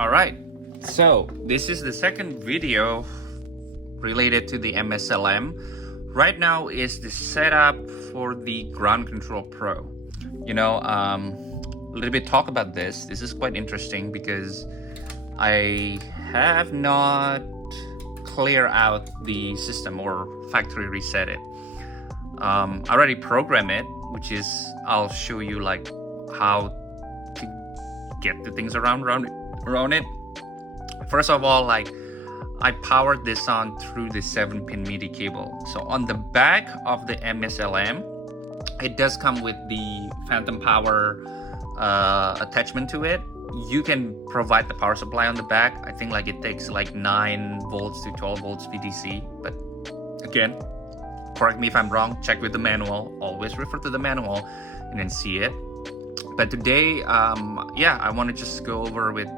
Alright, so this is the second video related to the MSLM. Right now is the setup for the Ground Control Pro. A little bit talk about this. This is quite interesting because I have not clear out the system or factory reset it. I already programmed it, which is I'll show you like how to get the things around it. First of all, like I powered this on through the 7-pin MIDI cable. So on the back of the MSLM, it does come with the phantom power attachment to it. You can provide the power supply on the back. I think like it takes like 9 volts to 12 volts VDC, but again, correct me if I'm wrong, check with the manual, always refer to the manual and then see it. But today, I want to just go over with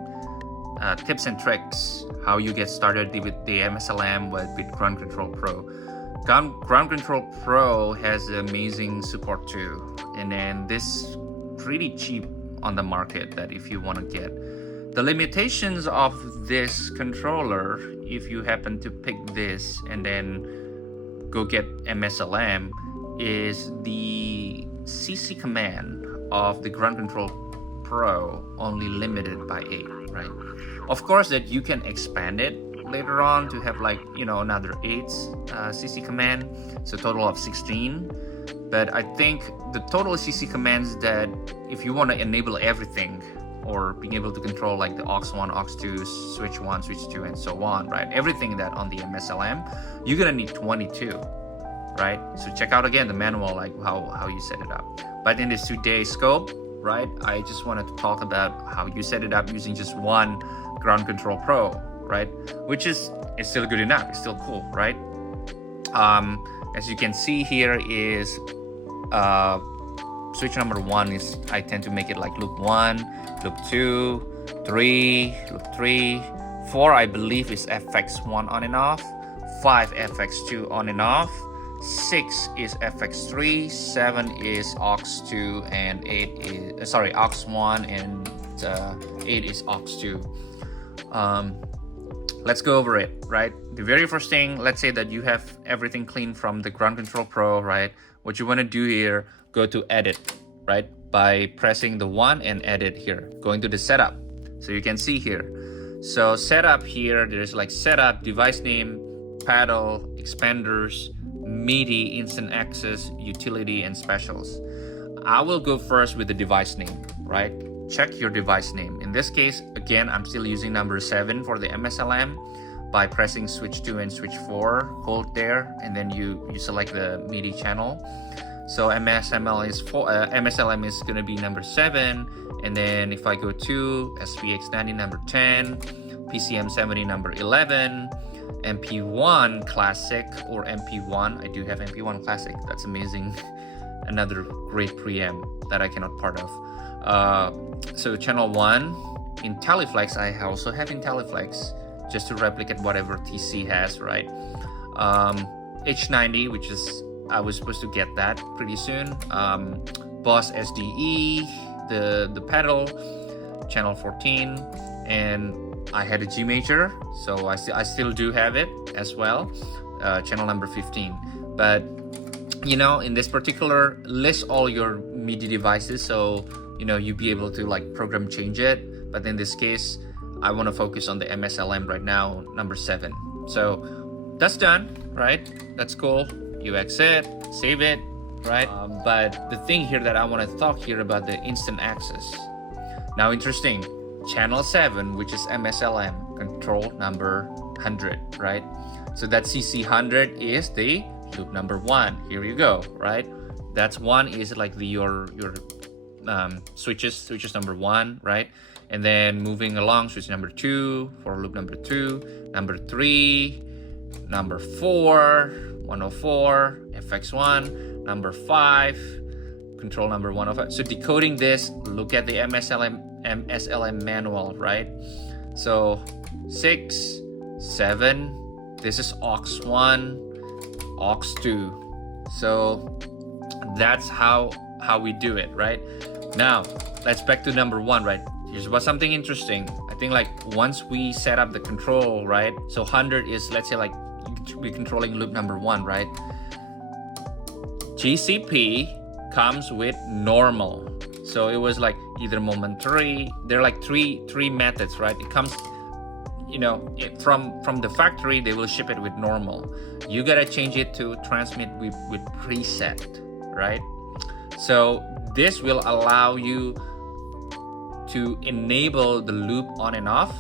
tips and tricks, how you get started with the MSLM with Ground Control Pro. Ground Control Pro has amazing support too, and then this pretty cheap on the market that if you want to get. The limitations of this controller, if you happen to pick this and then go get MSLM, is the CC command of the Ground Control Pro only limited by 8, right? Of course that you can expand it later on to have like, another 8 CC command, so total of 16. But I think the total CC commands that if you want to enable everything or being able to control like the aux 1, aux 2, switch 1, switch 2, and so on, right? Everything that on the MSLM, you're gonna need 22, right? So check out again the manual, like how you set it up. But in this today's scope, right, I just wanted to talk about how you set it up using just one Ground Control Pro, right? Which is still good enough, it's still cool, right? As you can see here is switch number 1 is, I tend to make it like loop 1, loop 2, 3, loop 3, 4 I believe is FX1 on and off, 5 FX2 on and off, 6 is FX3, 7 is aux2, and 8 is aux1, and 8 is aux2. Let's go over it, right? The very first thing, let's say that you have everything clean from the Ground Control Pro, right? What you want to do here, go to edit, right? By pressing the 1 and edit here, going to the setup. So you can see here. So setup here, there's like setup, device name, paddle, expanders, MIDI, instant access, utility, and specials. I will go first with the device name, right? Check your device name. In this case, again, I'm still using number 7 for the MSLM by pressing switch 2 and switch 4, hold there, and then you select the MIDI channel. So MSLM is going to be number 7, and then if I go to SPX90 number 10, PCM70 number 11, MP1 Classic or MP1. I do have MP1 Classic. That's amazing. Another great preamp that I cannot part of. So channel 1, IntelliFlex, I also have IntelliFlex just to replicate whatever TC has, right? H90, which is, I was supposed to get that pretty soon. Boss SDE, the pedal, channel 14, and I had a G major, so I still do have it as well, channel number 15. But in this particular, list all your MIDI devices, so you be able to like program change it. But in this case, I want to focus on the MSLM right now, number 7. So that's done, right? That's cool. You exit, save it, right? But the thing here that I want to talk here about the instant access. Now, interesting. Channel 7, which is MSLM, control number 100, right? So that CC 100 is the loop number 1. Here you go, right? That's 1 is like your switches number 1, right? And then moving along, switch number 2 for loop number 2, number 3, number 4, 104, FX1, number 5, control number 105. So decoding this, look at the MSLM manual, right? So 6, 7, this is aux 1, aux 2. So that's how we do it, right? Now let's back to number 1, right? here's what something interesting. I think like once we set up the control, right? So 100 is, let's say like we're controlling loop number 1, right? GCP comes with normal. So it was like either momentary. There are like three methods, right? It comes, you know, from the factory, they will ship it with normal. You gotta change it to transmit with preset, right? So this will allow you to enable the loop on and off,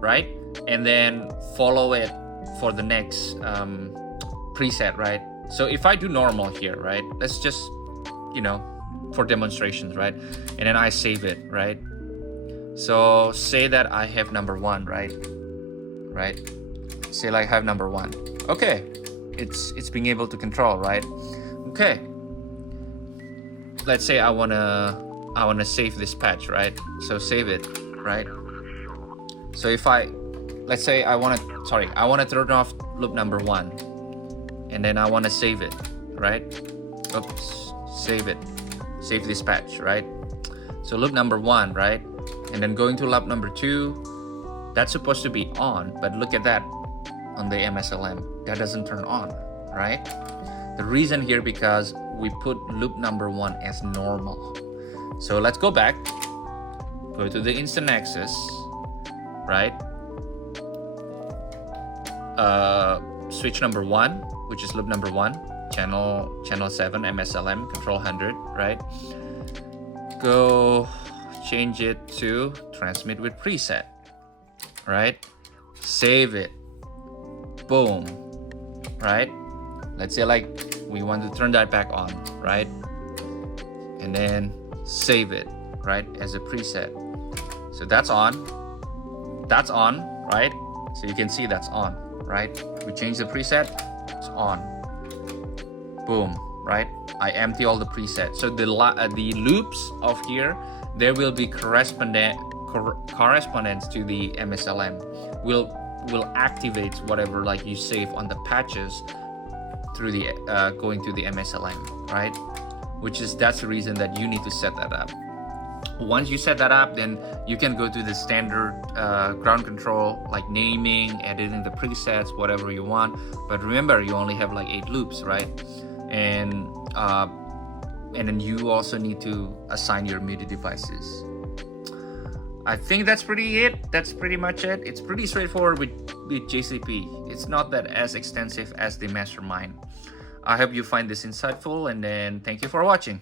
right? And then follow it for the next preset, right? So if I do normal here, right? Let's just, you know, for demonstrations, right? And then I save it, right? So say that I have number 1, right? Say like I have number 1. Okay, it's being able to control, right? Okay. Let's say I wanna save this patch, right? So save it, right? So if let's say I wanna turn off loop number 1, and then I wanna save it, right? Oops, save it. Save this patch, right? So loop number 1, right? And then going to loop number 2, that's supposed to be on, but look at that on the MSLM, that doesn't turn on, right? The reason here because we put loop number 1 as normal. So let's go back, go to the instant access, right? Switch number 1, which is loop number 1, channel 7, MSLM, control 100, right? Go change it to transmit with preset, right? Save it, boom, right? Let's say like we want to turn that back on, right? And then save it, right, as a preset. So that's on, right? So you can see that's on, right? We change the preset, it's on, boom, right? I empty all the presets. So the loops of here, there will be correspondence to the MSLM. Will activate whatever like you save on the patches through the going to the MSLM, right? That's the reason that you need to set that up. Once you set that up, then you can go to the standard ground control, like naming, editing the presets, whatever you want. But remember, you only have like 8 loops, right? And then you also need to assign your MIDI devices. I think that's pretty much it. It's pretty straightforward with JCP. It's not that as extensive as the Mastermind. I hope you find this insightful, and then thank you for watching.